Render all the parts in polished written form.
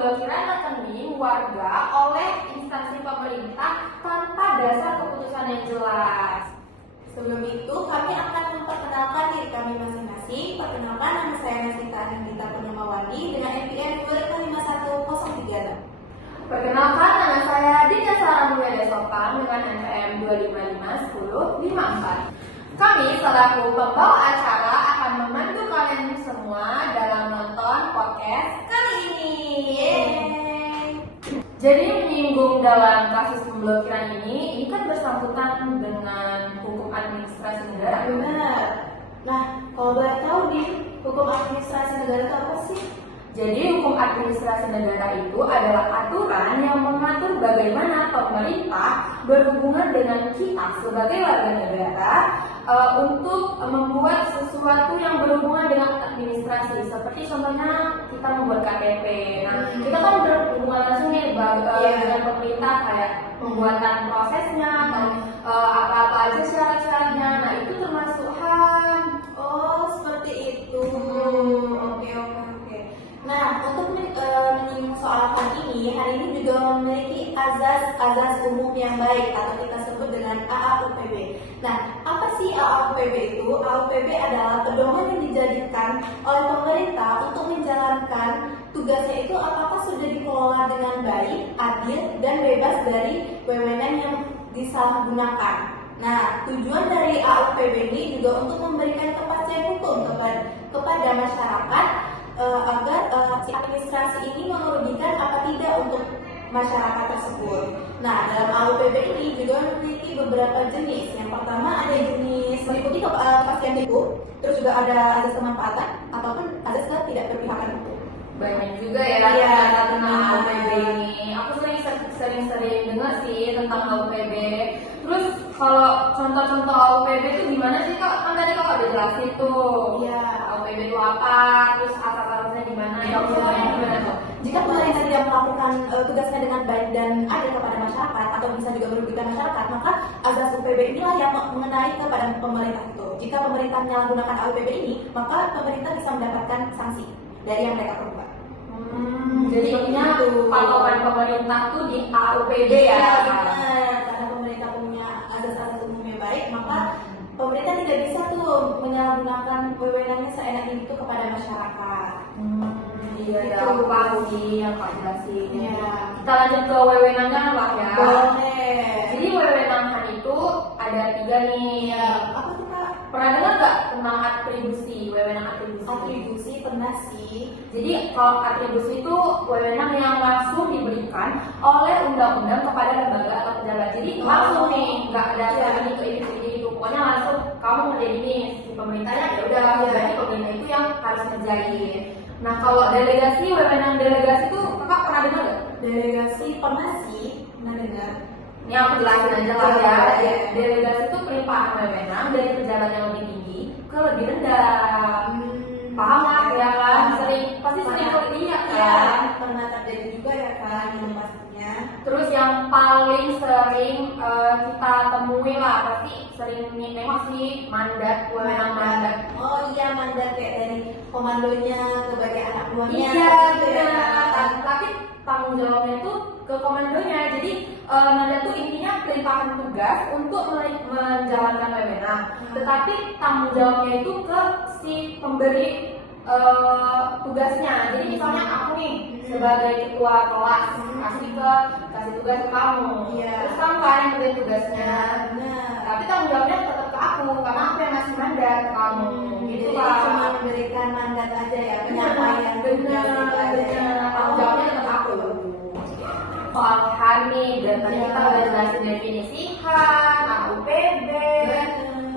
pemblokiran rekening warga oleh instansi pemerintah tanpa dasar keputusan yang jelas. Sebelum itu, kami akan memperkenalkan diri kami masing-masing. Perkenalkan, nama saya Nasita Anandita Purnamawati dengan NPM 25103. Perkenalkan, nama saya Dina Saramulya Sopang dengan NPM 2551054. Kami selaku pembawa acara akan membantu kalian semua dalam nonton podcast kali ini. Yeay. Jadi menyinggung dalam kasus pemblokiran ini kan bersangkutan dengan hukum administrasi negara. Benar. Nah, kalau boleh tahu nih, hukum administrasi negara itu apa sih? Jadi hukum administrasi negara itu adalah aturan yang mengatur bagaimana pemerintah berhubungan dengan kita sebagai warga negara untuk membuat sesuatu yang berhubungan dengan administrasi. Seperti contohnya kita membuat KTP. Nah, kita kan berhubungan langsung nih dengan pemerintah kayak pembuatan prosesnya atau apa-apa aja syarat-syaratnya. Nah, itu termasuk HAM. Oh, seperti itu. Oke. Nah, untuk menyinggung soal HAM ini, hari ini juga memiliki azas umum yang baik atau kita sebut dengan AAUPB. Nah, apa sih AAUPB itu? AAUPB adalah pedoman yang dijadikan oleh pemerintah untuk menjalankan tugasnya itu apakah sudah dikelola dengan baik, adil, dan bebas dari wewenang yang disalahgunakan. Nah, tujuan dari AAUPB ini juga untuk memberikan kepastian hukum kepada masyarakat agar si administrasi ini mengerugikan apa tidak untuk masyarakat tersebut. Nah, dalam AAUPB ini juga memiliki beberapa jenis. Yang pertama ada jenis meliputi kepastian hukum, terus juga ada azas kemanfaatan ataupun azas ketidakberpihakan hukum. Banyak juga ya tentang AAUPB ini. Aku sering dengar sih tentang AAUPB. Terus kalau contoh-contoh AAUPB itu gimana sih kak? Kan tadi kakak udah jelasin tuh. Iya. AAUPB itu apa? Terus asas-asasnya gimana? Ya gimana tuh? Jika pemerintah tidak melakukan tugasnya dengan baik dan adil kepada masyarakat atau bisa juga merugikan masyarakat, maka azas UPB inilah yang mengenai kepada pemerintah itu. Jika pemerintah menyalahgunakan AUPB ini, maka pemerintah bisa mendapatkan sanksi dari yang mereka perbuat. Jadi patokan pemerintah tuh di AAUPB ya? Iya, benar. Karena pemerintah punya azas-azas umumnya baik, maka pemerintah tidak bisa tuh menyalahgunakan wewenangnya seenaknya itu kepada masyarakat. Iya, Gitu. aku paham sih yang kak jelasin. Iya. Kita lanjut ke wewenangnya lah ya. Boleh. Jadi wewenang itu ada 3 nih. Iya. Apa tuh kak? Pernah dengar nggak tentang atribusi, wewenang atribusi? Atribusi pernah sih. Jadi kalau atribusi itu wewenang yang langsung diberikan oleh undang-undang kepada lembaga atau pejabat. Jadi langsung nih, nggak ada ini, pokoknya langsung kamu ngerjain ini. Si pemerintahnya ya udah, berarti pemerintah itu yang harus ngerjain. Nah kalau delegasi, wewenang delegasi itu kakak pernah dengar nggak? Delegasi pernah sih, pernah dengar. Ini aku jelasin aja lah ya. Iya. Delegasi itu pelimpahan wewenang dari pejabat yang lebih tinggi ke lebih rendah. Paham lah ya kan? Pasti sering lihat Iya, kan? pernah terjadi juga ya kan, itu pastinya. Terus yang paling sering kita temui lah, pasti sering nengok sih mandat, wewenang mandat. Oh iya, mandat kayak dari komandonya ke bagian anak buahnya. Iya, gitu ya, benar. kan? Tapi tanggung jawabnya itu ke komandonya. Jadi mandat itu intinya pelimpahan tugas untuk menjalankan wewenang. Tetapi tanggung jawabnya itu ke si pemberi tugasnya. Jadi misalnya aku nih sebagai ketua kelas kasih tugas ke kamu. Iya. Terus kamu kan yang beri tugasnya. Benar. Tapi tanggung jawabnya tetap ke aku karena aku yang ngasih mandat ke kamu. Gitu Jadi lah. cuma memberikan mandat aja ya, penyampaian tugas itu aja ya. Tanggung jawabnya tetap aku. Soal HAM nih, dan tadi kita udah jelasin definisi HAM, AUPB,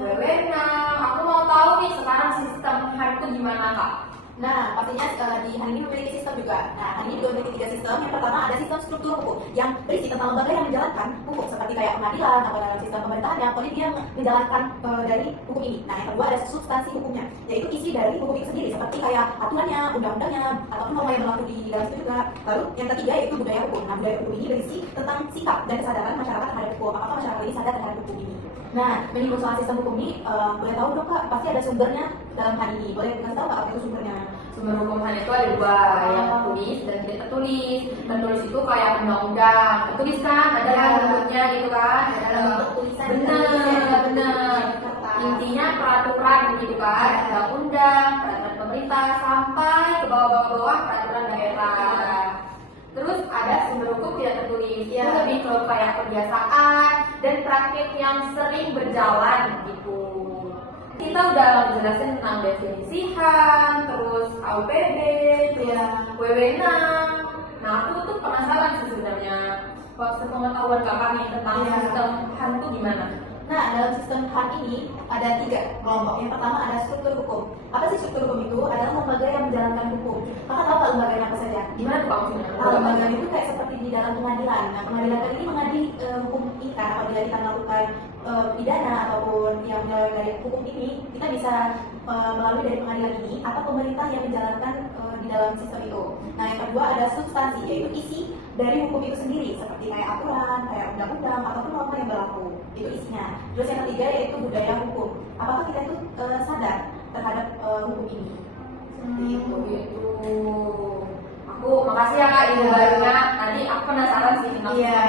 wewenang. Aku mau tahu nih sekarang sistem HAM itu gimana kak? Nah, pastinya di hari ini memiliki sistem juga. Nah, hari ini juga memiliki 3 sistem. Yang pertama ada sistem struktur hukum yang berisi tentang lembaga yang menjalankan hukum seperti kayak pengadilan atau dalam sistem pemerintahan yang pokoknya dia menjalankan dari hukum ini. Nah, yang kedua ada substansi hukumnya, yaitu isi dari hukum itu sendiri seperti kayak aturannya, undang-undangnya, ataupun norma yang berlaku di dalam situ juga. Lalu yang ketiga yaitu budaya hukum. Nah, budaya hukum ini berisi tentang sikap dan kesadaran masyarakat terhadap hukum. Apakah masyarakat ini sadar terhadap hukum ini? Nah, menyinggung soal sistem hukum ini, boleh tahu dong Kak, pasti ada sumbernya dalam hal ini. Boleh kasih tahu Kak apa itu sumbernya? Sumber hukum HAM itu ada dua, yang tertulis dan tidak tertulis. Tertulis itu kayak undang-undang, tertulis kan, ada kan bentuknya gitu kan, Dalam bentuk tulisan. bener. Intinya peraturan gitu kan, undang-undang, peraturan pemerintah sampai ke bawah-bawah peraturan daerah. Terus ada sumber hukum tidak tertulis, itu lebih ke kayak kebiasaan dan praktik yang sering berjalan gitu. Kita udah menjelaskan tentang definisi HAM, terus KUPD, terus WW6. Nah aku tuh penasaran sih sebenarnya, pengetahuan kakak nih tentang sistem HAM itu gimana? Nah, dalam sistem HAM ini ada 3 kelompok. Yang pertama ada struktur hukum. Apa sih struktur hukum itu? Adalah lembaga yang menjalankan hukum. Kakak tahu nggak lembaganya apa saja? Gimana tuh maksudnya? Lembaga itu kayak seperti di dalam pengadilan. Nah, pengadilan ini mengadili hukum kita. Apabila kita melakukan pidana ataupun yang dari hukum ini, kita bisa melalui dari pengadilan ini atau pemerintah yang menjalankan di dalam sistem itu. Nah, yang kedua ada substansi, yaitu isi dari hukum itu sendiri, seperti kayak aturan, kayak undang-undang ataupun norma yang berlaku. Itu isinya. Terus yang ketiga yaitu budaya hukum. Apakah kita itu sadar terhadap hukum ini? Seperti itu. Gitu. Aku makasih ya kak ilmu barunya. Nanti aku penasaran sih tentang Iya. itu.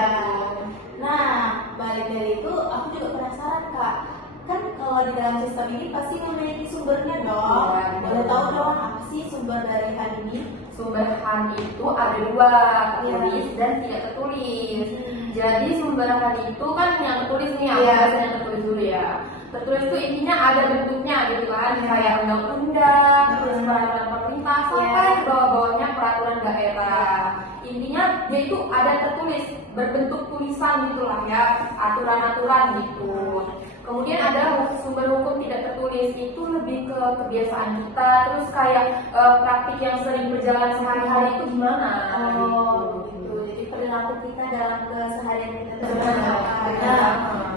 Nah, balik dari itu, aku juga penasaran Kak. Kan kalau di dalam sistem ini pasti memiliki sumbernya dong. Iya, Boleh tahu dong apa sih sumber dari HAM ini? Sumber HAM itu ada dua, tertulis dan tidak tertulis. Jadi sumber HAM itu kan yang tertulis nih, aku bahas yang tertulis dulu ya. Tertulis itu intinya ada bentuknya gitu kan, kayak undang-undang, terus peraturan pemerintah, sampai ke bawah-bawahnya peraturan daerah. Intinya dia itu ada tertulis, berbentuk tulisan gitulah ya, aturan-aturan gitu. Kemudian ada sumber hukum tidak tertulis, itu lebih ke kebiasaan kita, terus kayak praktik yang sering berjalan sehari-hari itu gimana? Gitu. Jadi perilaku kita dalam keseharian kita Benar. Nah,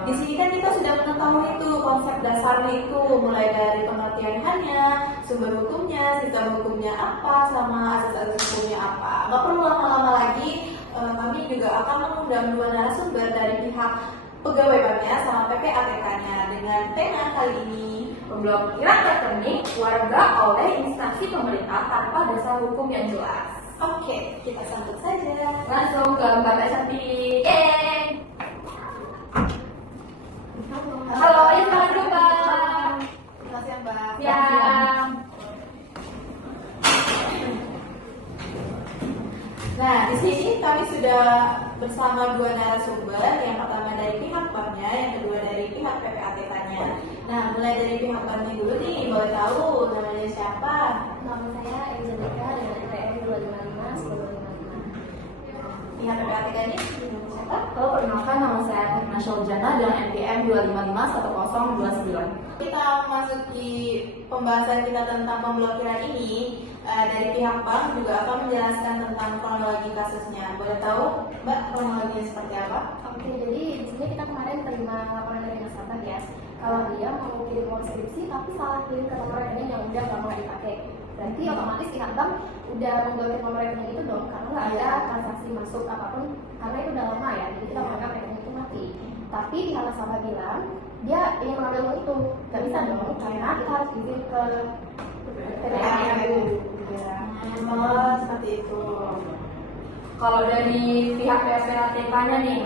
di sini kan kita sudah mengetahui itu konsep dasarnya itu, mulai dari pengertian HAM-nya, sumber hukumnya, sistem hukumnya apa, sama asas-asas hukumnya apa. Nggak perlu lama-lama lagi, kami juga akan mengundang 2 narasumber dari pihak pegawai BAMnya sama PPATK-nya dengan tema kali ini Pemblokiran rekening warga oleh instansi pemerintah tanpa dasar hukum yang jelas. Oke, kita sambut saja. Langsung ke Mbak Santi. Halo, ya selamat dulu Mbak. Terima kasih Mbak. Siang. Nah, di sini kami sudah bersama 2 narasumber. Yang pertama dari pihak BAMnya, yang kedua dari pihak PPATK-nya. Nah, mulai dari pihak BAMnya dulu nih, boleh tahu namanya siapa? Nama saya Angelica dengan ITM 255 Pihak PPATK ini namanya siapa? Halo, perkenalkan nama saya Tekna Shaujana dengan NPM 2551029. Kita masuk di pembahasan kita tentang pemblokiran ini. Dari pihak bank juga akan menjelaskan tentang kronologi kasusnya. Boleh tahu, Mbak, kronologinya seperti apa? Oke, jadi di sini kita kemarin terima laporan dari nasabah ya. Kalau dia mau kirim uang skripsi tapi salah kirim ke nomor rekening yang udah nggak pernah dipakai, berarti otomatis pihak bank udah memblokir nomor rekening itu dong, karena nggak ada transaksi masuk apapun, karena itu udah lama ya. Jadi kita menganggap rekening itu mati. Tapi pihak nasabah bilang dia ingin mengambil uang itu, nggak bisa dong, karena kita harus izin ke PPATK dulu. Seperti itu. Kalau dari pihak PPATK-nya nih,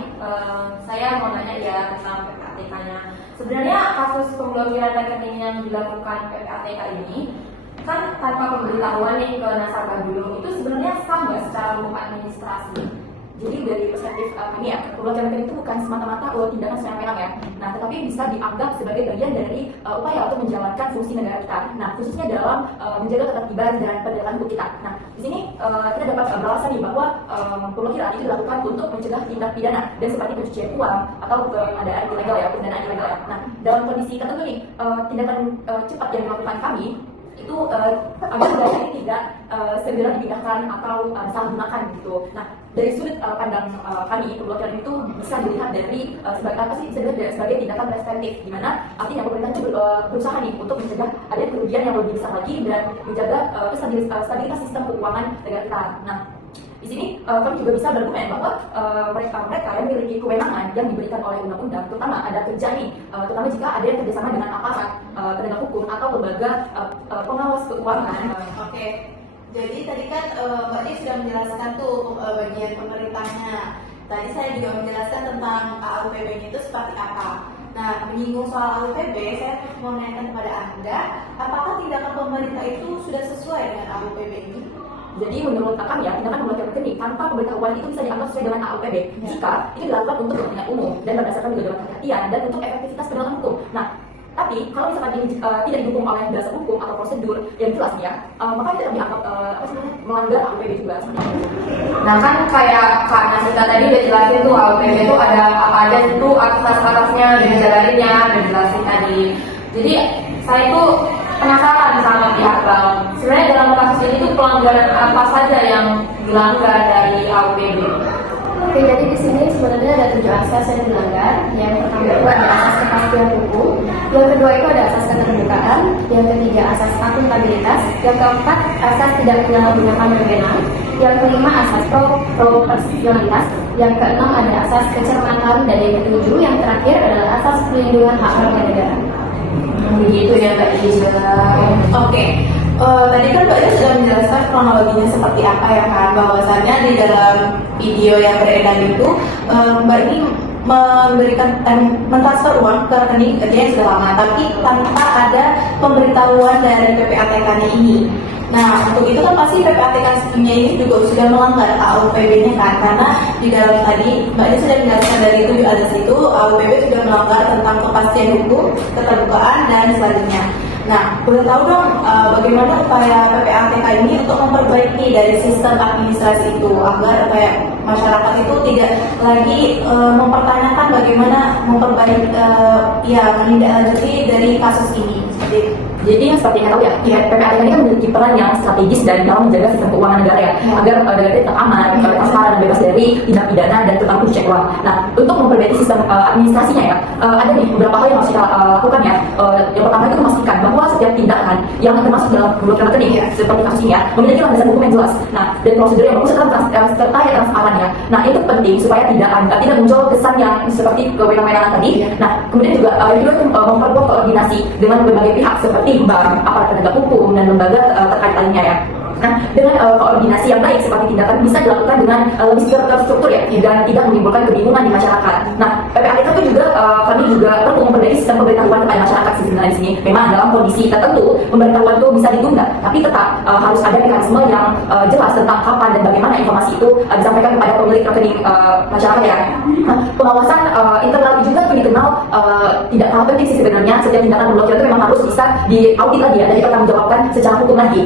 saya mau nanya ya tentang PPATK-nya. Sebenarnya kasus pemblokiran rekening yang dilakukan PPATK ini kan tanpa pemberitahuan nih ke nasabah dulu, itu sebenarnya sah nggak secara hukum administrasi? Jadi dari perspektif kami ya, pemblokiran rekening itu bukan semata-mata tindakan semena-mena ya. Nah, tetapi bisa dianggap sebagai bagian dari upaya untuk menjalankan fungsi negara kita. Nah, khususnya dalam menjaga ketertiban dan penegakan hukum kita. Nah, di sini kita dapat beralasan nih bahwa pemblokiran itu dilakukan untuk mencegah tindak pidana dan seperti pencucian uang atau pengadaan ilegal ya, pendanaan ilegal ya. Nah, dalam kondisi tertentu nih, tindakan cepat yang dilakukan kami itu agar dana ini tidak segera dipindahkan atau disalahgunakan gitu. Nah, dari sudut pandang kami, pemblokiran itu bisa dilihat dari sebagai apa sih, bisa dilihat sebagai tindakan preventif, di mana artinya pemerintah itu berusaha nih untuk mencegah adanya kerugian yang lebih besar lagi dan menjaga stabilitas sistem keuangan negara kita. Nah, Di sini kami juga bisa berargumen bahwa mereka yang memiliki kewenangan yang diberikan oleh undang-undang, terutama ada kerja nih, terutama jika ada yang kerjasama dengan aparat penegak hukum atau lembaga pengawas keuangan. Oke. Jadi tadi kan Mbak Nia sudah menjelaskan tuh bagian pemerintahnya. Tadi saya juga menjelaskan tentang AUPB itu seperti apa. Nah, menyinggung soal AUPB, saya mau menanyakan kepada Anda, apakah tindakan pemerintah itu sudah sesuai dengan AUPB ini? Jadi menurut kami ya, tindakan pemblokiran rekening tanpa pemberitahuan itu bisa dianggap sesuai dengan AUPB jika itu dilakukan untuk kepentingan umum dan berdasarkan juga dengan kehati-hatian dan untuk efektivitas penegakan hukum. Nah, tapi kalau misalkan ini tidak didukung oleh dasar hukum atau prosedur yang jelas ya, maka itu dianggap melanggar AUPB juga. Nah kan kayak Kak Nasita tadi udah jelasin tuh AUPB itu ada apa aja itu atas-atasnya dan jalaninnya udah jelasin tadi. Jadi saya tuh penasaran sama pihak bank. Sebenarnya dalam kasus ini tuh pelanggaran apa saja yang dilanggar dari AUPB? Oke, jadi di sini sebenarnya ada 7 asas yang dilanggar. Yang pertama itu ada asas kepastian hukum, yang kedua itu ada asas keterbukaan, yang ketiga asas akuntabilitas, yang keempat asas tidak menyalahgunakan wewenang, yang kelima asas proporsionalitas, yang keenam ada asas kecermatan, dan yang ketujuh yang terakhir adalah asas perlindungan hak warga negara. Begitu ya Mbak Iza. Oke. Tadi kan Mbak Nia sudah menjelaskan kronologinya seperti apa ya kan, bahwasannya di dalam video yang beredar itu Mbak ini memberikan mentransfer uang ke rekening dia yang sudah lama, tapi tanpa ada pemberitahuan dari PPATK-nya ini. Nah, untuk itu kan pasti PPATK-nya ini juga sudah melanggar AUPB-nya kan, karena di dalam tadi Mbak Nia sudah menjelaskan dari 7 asas itu AUPB sudah melanggar tentang kepastian hukum, keterbukaan, dan selanjutnya. Nah, boleh tahu dong bagaimana upaya PPATK ini untuk memperbaiki dari sistem administrasi itu agar kayak masyarakat itu tidak lagi mempertanyakan bagaimana memperbaiki menindaklanjuti dari kasus ini seperti itu. Jadi yang seperti yang tahu ya, PPATK ini kan memiliki peran yang strategis dan dalam menjaga sistem keuangan negara ya, agar negara tetap aman, transparan, dan bebas dari tindak pidana dan terutama pencucian uang. Nah, untuk memperbaiki sistem administrasinya ya, ada nih beberapa hal yang harus kita lakukan ya. Yang pertama itu memastikan bahwa setiap tindakan yang termasuk dalam pemblokiran rekening ya, seperti kasus ini ya, memiliki landasan hukum yang jelas. Nah, dan prosedur yang bagus serta yang transparan ya. Nah, itu penting supaya tidak muncul kesan yang seperti kewenangan tadi. Nah, kemudian juga memperkuat koordinasi dengan berbagai pihak seperti bank, aparat penegak hukum, dan lembaga terkait lainnya ya. Nah, dengan koordinasi yang baik seperti tindakan bisa dilakukan dengan lebih terstruktur ya, dan tidak menimbulkan kebingungan di masyarakat. Nah, PPATK itu juga kami juga perlu memperbaiki sistem pemberitahuan kepada masyarakat sebenarnya di sini. Memang dalam kondisi tertentu pemberitahuan itu bisa ditunda, tapi tetap harus ada mekanisme yang jelas tentang kapan dan bagaimana informasi itu disampaikan kepada pemilik rekening masyarakat ya. Nah, pengawasan internal juga dikenal tidak kalah penting sih sebenarnya. Setiap tindakan pemblokiran itu memang harus bisa diaudit lagi ya, dan dipertanggungjawabkan secara hukum lagi.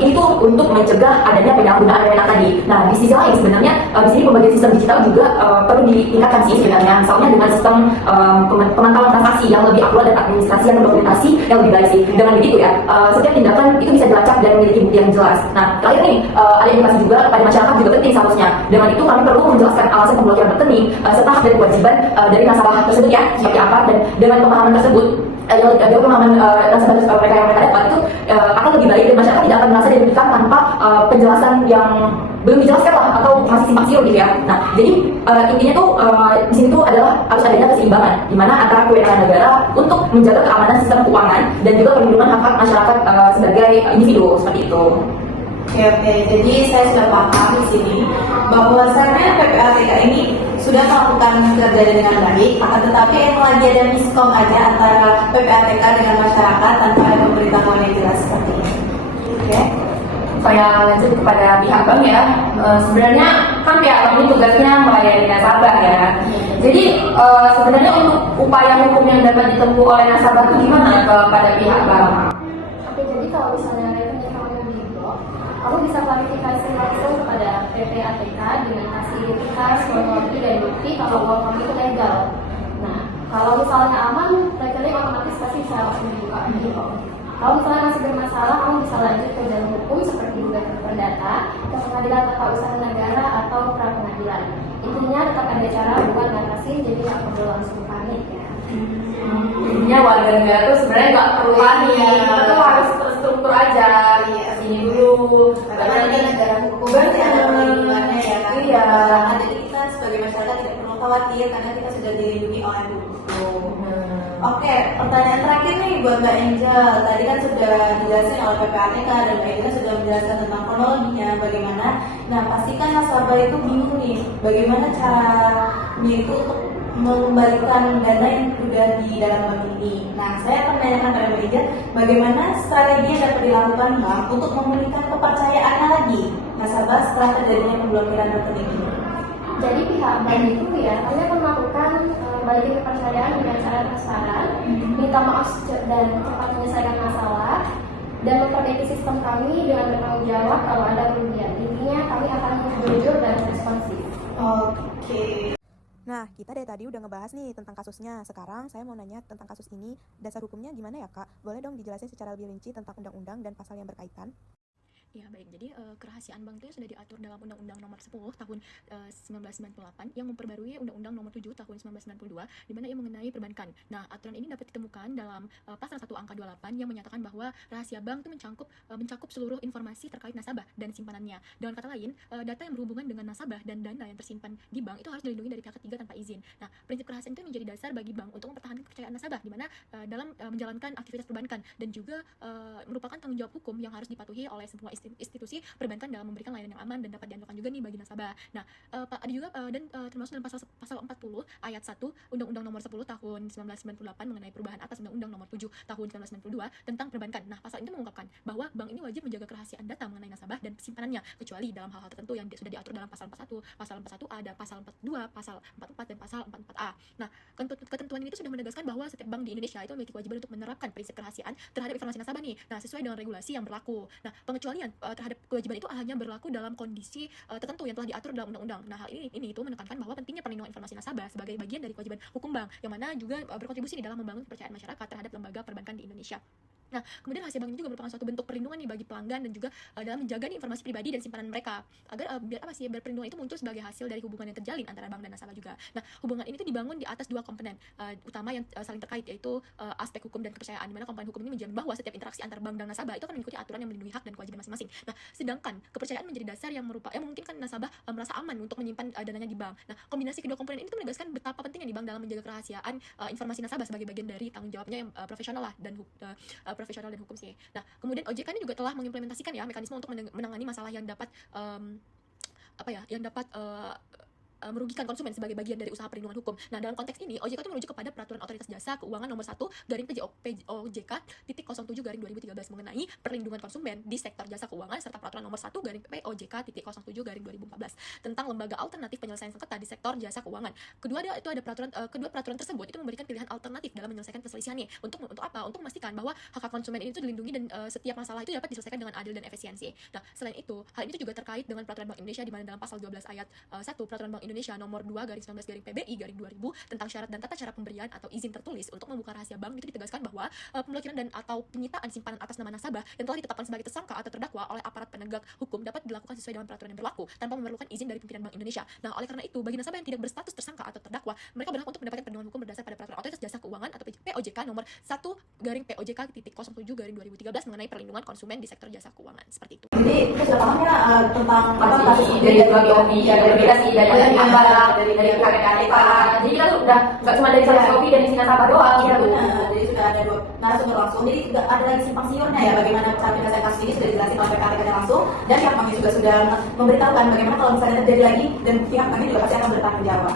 Ini tuh untuk mencegah adanya penyalahgunaan wewenang tadi. Nah, di sisi lain sebenarnya di sini pembagian sistem digital juga perlu ditingkatkan sih sebenarnya. Misalnya dengan sistem pemantauan transaksi yang lebih akurat dan administrasi yang dokumentasi yang lebih baik sih. Dengan begitu ya, setiap tindakan itu bisa dilacak dan memiliki bukti yang jelas. Nah, terakhir nih ada edukasi juga kepada masyarakat juga penting seharusnya. Dengan itu kami perlu menjelaskan alasan pemblokiran rekening serta hak dan kewajiban dari nasabah tersebut ya, seperti apa, dan dengan pemahaman tersebut yang pemahaman nasabah mereka yang mereka dapat itu akan lebih baik dan masyarakat tidak akan merasa dirugikan tanpa penjelasan yang belum dijelaskan lah atau masih simpang siur gitu ya. Nah, jadi intinya tuh di sini tuh adalah harus adanya keseimbangan di mana antara kewenangan negara untuk menjaga keamanan sistem keuangan dan juga perlindungan hak-hak masyarakat sebagai individu seperti itu. Oke, jadi saya sudah paham di sini bahwasannya PPATK ini sudah melakukan kerja dengan baik, akan tetapi emang lagi ada miskom aja antara PPATK dengan masyarakat tanpa ada pemberitahuan yang jelas seperti ini. Oke. Saya lanjut kepada pihak bank ya. Sebenarnya kan pihak bank ini tugasnya melayani nasabah ya. Jadi sebenarnya untuk upaya hukum yang dapat ditempuh oleh nasabah itu gimana kepada pihak bank? Oke, jadi kalau misalnya rekening kamu di blok, kamu bisa klarifikasi langsung kepada PPATK dengan kasih identitas, kronologi, dan bukti kalau uang kamu itu legal. Nah, kalau misalnya aman, rekening otomatis pasti bisa langsung dibuka lagi kok. Kalau misalnya masih bermasalah, kamu bisa lanjut ke jalur hukum seperti gugatan perdata, ke pengadilan tata usaha negara atau pra pengadilan. Intinya tetap ada cara buat ngatasin, jadi nggak perlu langsung panik ya. Intinya warga negara tuh sebenarnya nggak perlu panik, kita tuh harus terstruktur aja. Sini dulu. Karena negara hukum berarti ada perlindungannya ya. Iya. Jadi kita sebagai masyarakat tidak perlu khawatir karena kita sudah dilindungi oleh hukum. Oke, pertanyaan terakhir nih buat Mbak Angel. Tadi kan sudah dijelasin oleh PPATK dan Mbak Angel sudah menjelaskan tentang kronologinya bagaimana. Nah, pastikan nasabah itu bingung nih, bagaimana caranya itu untuk mengembalikan dana yang sudah di dalam bank ini. Nah, saya akan menanyakan pada Mbak Angel, bagaimana strategi yang dapat dilakukan bank untuk memulihkan kepercayaannya lagi nasabah setelah terjadinya pemblokiran rekening ini. Jadi pihak bank itu ya kami akan melakukan balikin kepercayaan dengan cara transparan, minta maaf dan cepat menyelesaikan masalah, dan memperbaiki sistem kami dengan bertanggung jawab kalau ada kerugian. Intinya kami akan jujur dan responsif. Oke. Nah, kita dari tadi udah ngebahas nih tentang kasusnya. Sekarang saya mau nanya tentang kasus ini, dasar hukumnya gimana ya Kak? Boleh dong dijelasin secara lebih rinci tentang undang-undang dan pasal yang berkaitan? Ya baik, jadi kerahasiaan bank itu sudah diatur dalam Undang-Undang Nomor 10 Tahun 1998 yang memperbarui Undang-Undang Nomor 7 Tahun 1992 di mana ia mengenai perbankan. Nah, aturan ini dapat ditemukan dalam pasal 1 angka 28 yang menyatakan bahwa rahasia bank itu mencakup seluruh informasi terkait nasabah dan simpanannya. Dengan kata lain, data yang berhubungan dengan nasabah dan dana yang tersimpan di bank itu harus dilindungi dari pihak ketiga tanpa izin. Nah, prinsip kerahasiaan itu menjadi dasar bagi bank untuk mempertahankan kepercayaan nasabah di mana dalam menjalankan aktivitas perbankan dan juga merupakan tanggung jawab hukum yang harus dipatuhi oleh semua institusi perbankan dalam memberikan layanan yang aman dan dapat diandalkan juga nih bagi nasabah. Nah, ada juga termasuk dalam pasal 40 ayat 1 Undang-Undang Nomor 10 Tahun 1998 mengenai perubahan atas Undang-Undang Nomor 7 Tahun 1992 tentang perbankan. Nah, pasal itu mengungkapkan bahwa bank ini wajib menjaga kerahasiaan data mengenai nasabah dan simpanannya kecuali dalam hal-hal tertentu yang sudah diatur dalam pasal 41, pasal 41A dan pasal 42, pasal 44 dan pasal 44A. Nah, ketentuan ini itu sudah menegaskan bahwa setiap bank di Indonesia itu memiliki kewajiban untuk menerapkan prinsip kerahasiaan terhadap informasi nasabah nih. Nah, sesuai dengan regulasi yang berlaku. Nah, pengecualian terhadap kewajiban itu hanya berlaku dalam kondisi tertentu yang telah diatur dalam undang-undang. Nah, hal ini itu menekankan bahwa pentingnya perlindungan informasi nasabah sebagai bagian dari kewajiban hukum bank yang mana juga berkontribusi di dalam membangun kepercayaan masyarakat terhadap lembaga perbankan di Indonesia. Nah, kemudian rahasia bank ini juga merupakan suatu bentuk perlindungan nih bagi pelanggan dan juga dalam menjaga nih informasi pribadi dan simpanan mereka agar perlindungan itu muncul sebagai hasil dari hubungan yang terjalin antara bank dan nasabah juga. Nah, hubungan ini tuh dibangun di atas dua komponen utama yang saling terkait, yaitu aspek hukum dan kepercayaan, di mana komponen hukum ini menjamin bahwa setiap interaksi antar bank dan nasabah itu akan mengikuti aturan yang melindungi hak dan kewajiban masing-masing. Nah, sedangkan kepercayaan menjadi dasar yang memungkinkan nasabah merasa aman untuk menyimpan dananya di bank. Nah, kombinasi kedua komponen ini tuh menegaskan betapa pentingnya di bank dalam menjaga kerahasiaan informasi nasabah sebagai bagian dari tanggung jawabnya yang profesional lah dan profesional dan hukum sih. Nah, kemudian OJK ini juga telah mengimplementasikan ya mekanisme untuk menangani masalah yang dapat merugikan konsumen sebagai bagian dari usaha perlindungan hukum. Nah, dalam konteks ini OJK itu merujuk kepada Peraturan Otoritas Jasa Keuangan Nomor 1 POJK.07/2013 mengenai perlindungan konsumen di sektor jasa keuangan serta Peraturan Nomor 1 POJK.07/2014 tentang lembaga alternatif penyelesaian sengketa di sektor jasa keuangan. Kedua peraturan tersebut itu memberikan pilihan alternatif dalam menyelesaikan perselisihan nih. Untuk apa? Untuk memastikan bahwa hak konsumen ini itu dilindungi dan setiap masalah itu dapat diselesaikan dengan adil dan efisiensi. Nah, selain itu, hal ini juga terkait dengan Peraturan Bank Indonesia di mana dalam pasal 12 ayat 1 Peraturan Bank Indonesia nomor 2/19/PBI/2000 tentang syarat dan tata cara pemberian atau izin tertulis untuk membuka rahasia bank itu ditegaskan bahwa pemblokiran dan atau penyitaan simpanan atas nama nasabah yang telah ditetapkan sebagai tersangka atau terdakwa oleh aparat penegak hukum dapat dilakukan sesuai dengan peraturan yang berlaku tanpa memerlukan izin dari pimpinan Bank Indonesia. Nah, oleh karena itu, bagi nasabah yang tidak berstatus tersangka atau terdakwa, mereka berhak untuk mendapatkan perlindungan hukum berdasar pada Peraturan Otoritas Jasa Keuangan atau POJK nomor 1/POJK.07/2013 mengenai perlindungan konsumen di sektor jasa keuangan. Seperti itu. Jadi kita sudah paham ya tentang Masih dari dua Kopi ya berbeda sih dari Ambara, dari KPKTK. Jadi kita tuh udah nggak cuma dari satu Kopi dan isi nasabah doang. Iya benar. Jadi sudah ada dua narasumber langsung. Jadi sudah ada lagi simpang siurnya ya bagaimana cara penyelesaian kasus ini sudah dijelasin oleh PPATK langsung dan pihak kami juga sudah memberitahukan bagaimana kalau misalnya terjadi lagi dan pihak kami juga pasti akan bertanggung jawab.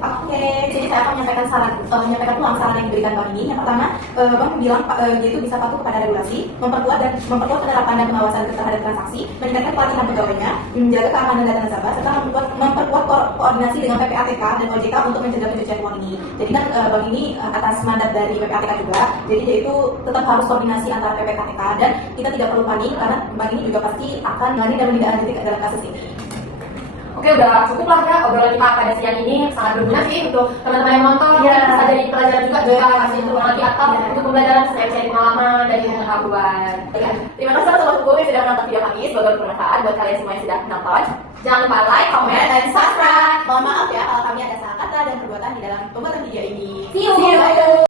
Oke, jadi saya akan menyampaikan ulang saran yang diberikan Bank ini. Yang pertama, Bank bilang yaitu bisa patuh kepada regulasi, memperkuat penerapan dan pengawasan terhadap transaksi, meningkatkan pelatihan pegawainya, menjaga keamanan data nasabah, serta memperkuat koordinasi dengan PPATK dan OJK untuk mencegah pencucian uang ini. Jadi kan Bank ini atas mandat dari PPATK juga, jadi yaitu tetap harus koordinasi antara PPATK dan kita tidak perlu panik karena Bank ini juga pasti akan menangani dan menindaklanjuti dalam kasus ini. Oke, udah cukup lah ya obrolan kita pada siang ini, sangat berguna sih untuk teman-teman yang nonton. Ya. Bisa jadi pelajaran juga kasih untuk lagi atau untuk pembelajaran saya pengalaman dari pengetahuan. Ya. Terima kasih atas waktu yang sudah menonton video kami, semoga bermanfaat buat kalian semua yang sudah menonton. Jangan lupa like, comment, dan subscribe. Mohon maaf ya kalau kami ada salah kata dan perbuatan di dalam pembuatan video ini. See you.